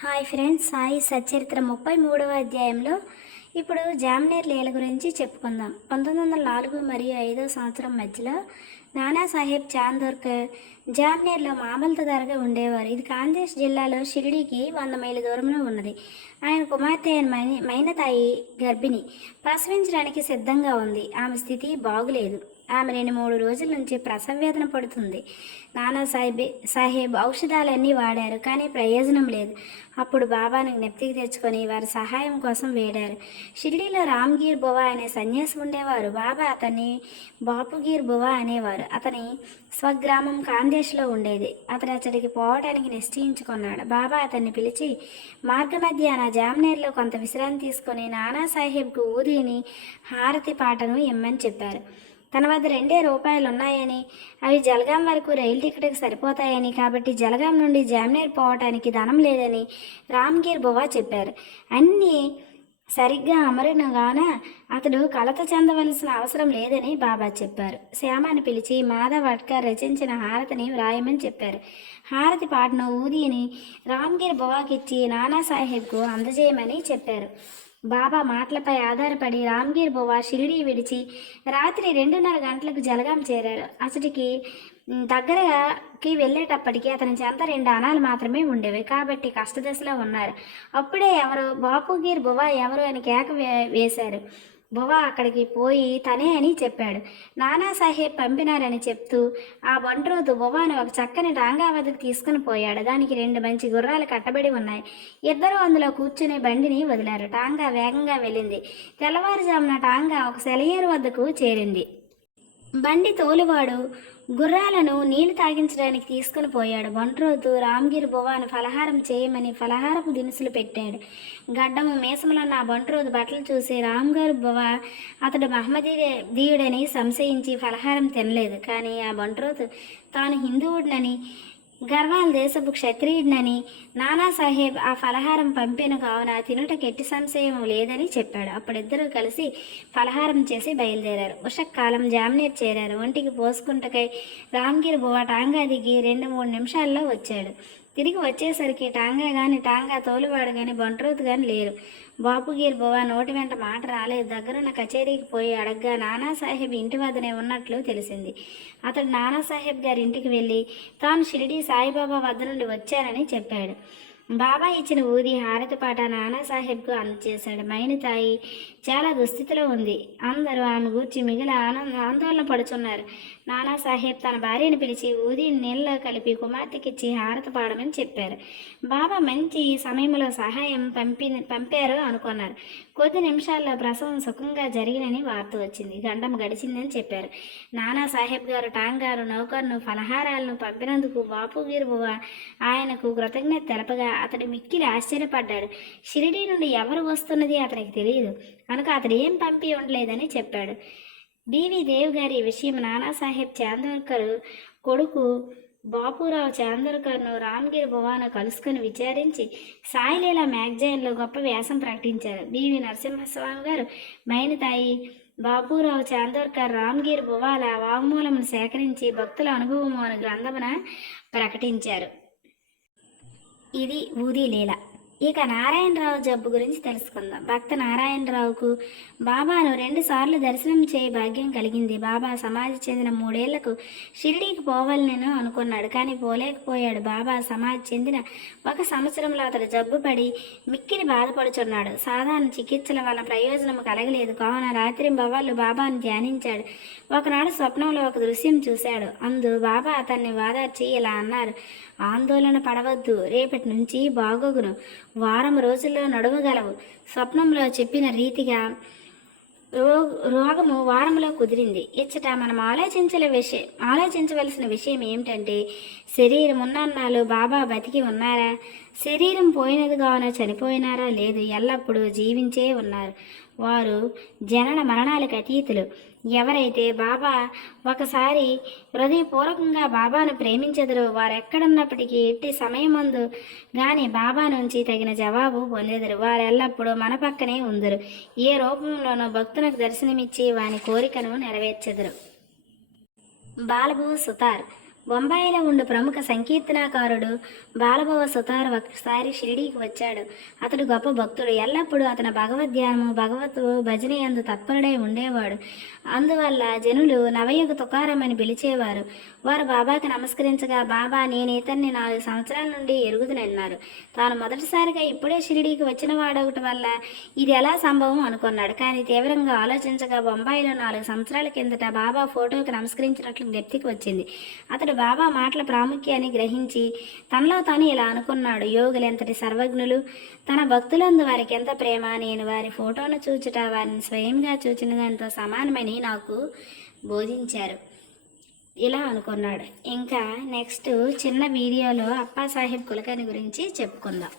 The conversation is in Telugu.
హాయ్ ఫ్రెండ్స్ సాయి సచరిత్ర ముప్పై మూడవ అధ్యాయంలో ఇప్పుడు జామ్నేర్ లీల గురించి చెప్పుకుందాం. పంతొమ్మిది వందల నాలుగు మరియు ఐదో సంవత్సరం మధ్యలో నానాసాహెబ్ చాందోర్కర్ జామ్నేర్లో మామల్తదారుగా ఉండేవారు. ఇది కాందేశ్ జిల్లాలో షిరిడీకి వంద మైళ్ళ దూరంలో ఉన్నది. ఆయన కుమార్తె అయిన మైన మైనతాయి గర్భిణి. ప్రసవించడానికి సిద్ధంగా ఉంది. ఆమె స్థితి బాగులేదు. ఆమె రెండు మూడు రోజుల నుంచి ప్రసవ వేదన పడుతుంది. నానా సాహెబ్ సాహెబ్ ఔషధాలన్నీ వాడారు కానీ ప్రయోజనం లేదు. అప్పుడు బాబాను జ్ఞప్తికి తెచ్చుకొని వారి సహాయం కోసం వేడారు. షిర్డీలో రామ్గీర్ బువా అనే సన్యాసి ఉండేవారు. బాబా అతన్ని బాపుగీర్ బువా అనేవారు. అతని స్వగ్రామం కాందేశ్లో ఉండేది. అతను అతడికి పోవడానికి నిశ్చయించుకున్నాడు. బాబా అతన్ని పిలిచి మార్గ మధ్యాహ్న జామ్నేర్లో కొంత విశ్రాంతి తీసుకొని నానా సాహెబ్కు ఊదిని హారతి పాటను ఇమ్మని చెప్పారు. తన వద్ద రెండే రూపాయలు ఉన్నాయని అవి జలగాం వరకు రైలు టికెట్కి సరిపోతాయని కాబట్టి జలగాం నుండి జామ్నేర్ పోవటానికి ధనం లేదని రామ్గీర్ బువా చెప్పారు. అన్నీ సరిగ్గా అమరినగాన అతడు కలత చెందవలసిన అవసరం లేదని బాబా చెప్పారు. శ్యామాని పిలిచి మాధవ్ వడ్కర్ రచించిన హారతిని వ్రాయమని చెప్పారు. హారతి పాటను ఊదిని రామ్గిర్ బువాకిచ్చి నానాసాహెబ్కు అందజేయమని చెప్పారు. బాబా మాటలపై ఆధారపడి రామ్గీర్ బువా షిరిడీ విడిచి రాత్రి రెండున్నర గంటలకు జలగాం చేరారు అసటికి దగ్గరకి వెళ్ళేటప్పటికి అతని చెంత రెండు అనాలు మాత్రమే ఉండేవి. కాబట్టి కష్టదశలో ఉన్నారు. అప్పుడే ఎవరు బాపుగీర్ బువా ఎవరు అని కేక వే- వేశారు. బువ అక్కడికి పోయి తనే అని చెప్పాడు. నానాసాహెబ్ పంపినారని చెప్తూ ఆ బంట్రోతు బువాను ఒక చక్కని టాంగా వద్దకు తీసుకుని పోయాడు. దానికి రెండు మంచి గుర్రాలు కట్టబడి ఉన్నాయి. ఇద్దరు అందులో కూర్చుని బండిని వదిలారు. టాంగా వేగంగా వెళ్ళింది. తెల్లవారుజామున టాంగా ఒక సెలయేరు వద్దకు చేరింది. బండి తోలువాడు గుర్రాలను నీళ్ళు తాగించడానికి తీసుకుని పోయాడు. బంట్రోతు రామ్గిర్ భువాను ఫలహారం చేయమని ఫలహారపు దినుసులు పెట్టాడు. గడ్డము మీసములున్న ఆ బంట్రోతు బట్టలు చూసి రామ్గారు బువ అతడు మహమ్మదీయుడని సంశయించి ఫలహారం తినలేదు. కానీ ఆ బంట్రోతు తాను హిందువుడినని గర్వాల్ దేశపు క్షత్రియుడినని నానాసాహెబ్ ఆ ఫలహారం పంపిన కావున తినుటకు ఎట్టి సంశయం లేదని చెప్పాడు. అప్పుడిద్దరూ కలిసి ఫలహారం చేసి బయలుదేరారు. ఉషక్కాలం జామ్నేర్ చేరారు. ఒంటికి పోసుకుంటకై రామ్గిర్ బువ టాంగా దిగి రెండు మూడు నిమిషాల్లో వచ్చాడు. తిరిగి వచ్చేసరికి టాంగా గాని టాంగా తోలువాడు గాని బంట్రోతు గాని లేరు. బాపుగీర్ బువ నోటి వెంట మాట రాలేదు. దగ్గరున్న కచేరీకి పోయి అడగ్గా నానాసాహెబ్ ఇంటి వద్దనే ఉన్నట్లు తెలిసింది. అతడు నానాసాహెబ్ గారి ఇంటికి వెళ్ళి తాను షిరిడి సాయిబాబా వద్ద నుండి వచ్చానని చెప్పాడు. బాబా ఇచ్చిన ఊది హారతి పాట నానాసాహెబ్కు అందజేశాడు మైనతాయి చాలా దుస్థితిలో ఉంది. అందరూ ఆమె గూర్చి మిగిలిన ఆనంద ఆందోళన పడుచున్నారు. నానాసాహెబ్ తన భార్యను పిలిచి ఊది నీళ్ళలో కలిపి కుమార్తెకిచ్చి హారతి పాడమని చెప్పారు. బాబా మంచి సమయంలో సహాయం పంపి పంపారు అనుకున్నారు. కొద్ది నిమిషాల్లో ప్రసవం సుఖంగా జరిగినని వార్త వచ్చింది. గండం గడిచిందని చెప్పారు. నానా సాహెబ్ గారు టాంగారు నౌకర్ను ఫలహారాలను పంపినందుకు బాపుగీర్ బువ ఆయనకు కృతజ్ఞత తెలపగా అతడు మిక్కిలి ఆశ్చర్యపడ్డాడు. షిరిడీ నుండి ఎవరు వస్తున్నది అతనికి తెలియదు. కనుక అతడు ఏం పంపి ఉండలేదని చెప్పాడు. బివి దేవ్ గారి విషయం నానాసాహెబ్ చాందోర్కర్ కొడుకు బాపురావు చాందోర్కర్ను రామ్గిర్ భువాను కలుసుకుని విచారించి సాయిలీల మ్యాగజైన్లో గొప్ప వ్యాసం ప్రకటించారు. బివి నరసింహస్వామి గారు మైనతాయి బాపురావు చాందోర్కర్ రామ్గిర్ భువాల వాంగ్మూలమును సేకరించి భక్తుల అనుభవము అనే గ్రంథమున ప్రకటించారు. ఇది ఊది లీల. ఇక నారాయణరావు జబ్బు గురించి తెలుసుకుందాం. భక్త నారాయణరావుకు బాబాను రెండుసార్లు దర్శనం చేయ భాగ్యం కలిగింది. బాబా సమాధి చెందిన మూడేళ్ళకు షిరిడీకి పోవాలని అనుకున్నాడు. కానీ పోలేకపోయాడు. బాబా సమాధి చెందిన ఒక సంవత్సరంలో అతడు జబ్బు పడి మిక్కిలి బాధపడుచున్నాడు. సాధారణ చికిత్సల వల్ల ప్రయోజనం కలగలేదు. కావున రాత్రి బవాళ్ళు బాబాను ధ్యానించాడు. ఒకనాడు స్వప్నంలో ఒక దృశ్యం చూశాడు. అందు బాబా అతన్ని వాదార్చి ఇలా అన్నారు. ఆందోళన పడవద్దు. రేపటి నుంచి బాగోగును. వారం రోజుల్లో నడవగలవు. స్వప్నంలో చెప్పిన రీతిగా రో రోగము వారంలో కుదిరింది. ఇచ్చట మనం ఆలోచించల విషయం ఆలోచించవలసిన విషయం ఏమిటంటే శరీరం ఉన్నన్నాళ్ళు బాబా బతికి ఉన్నారా? శరీరం పోయినది కావున చనిపోయినారా లేదు ఎల్లప్పుడూ జీవించే ఉన్నారు. వారు జనన మరణాలకు అతీతులు. ఎవరైతే బాబా ఒకసారి హృదయపూర్వకంగా బాబాను ప్రేమించదరో వారు ఎక్కడున్నప్పటికీ ఎట్టి సమయమందు గాని బాబా నుంచి తగిన జవాబు పొందెదరు. వారు ఎల్లప్పుడూ మన పక్కనే ఉందరు. ఏ రూపంలోనూ భక్తులకు దర్శనమిచ్చి వాని కోరికను నెరవేర్చెదరు. బాలబు సుతార్ బొంబాయిలో ఉండు ప్రముఖ సంకీర్తనాకారుడు బాలభవ సుతార్ ఒకసారి షిరిడీకి వచ్చాడు. అతడు గొప్ప భక్తుడు. ఎల్లప్పుడూ అతను భగవద్ధ్యానము భగవత్ భజన యందు తత్పరుడై ఉండేవాడు. అందువల్ల జనులు నవయుగ తుకారం అని పిలిచేవారు. వారు బాబాకి నమస్కరించగా బాబా నేను ఇతన్ని నాలుగు సంవత్సరాల నుండి ఎరుగుతునన్నారు తాను మొదటిసారిగా ఇప్పుడే షిరిడీకి వచ్చిన వాడొకటి వల్ల ఇది ఎలా సంభవం అనుకున్నాడు. కానీ తీవ్రంగా ఆలోచించగా బొంబాయిలో నాలుగు సంవత్సరాల కిందట బాబా ఫోటోకి నమస్కరించినట్లు జ్ఞప్తికి వచ్చింది. అతడు బాబా మాటల ప్రాముఖ్యాన్ని గ్రహించి తనలో తాను ఇలా అనుకున్నాడు యోగులు ఎంతటి సర్వజ్ఞులు? తన భక్తులందు వారికి ఎంత ప్రేమ? నేను వారి ఫోటోను చూచుట వారిని స్వయంగా చూచిన దానితో సమానమని నాకు బోధించారు. ఇలా అనుకున్నాడు. ఇంకా నెక్స్ట్ చిన్న వీడియోలో అప్పా సాహెబ్ కులకర్ణి గురించి చెప్పుకుందాం.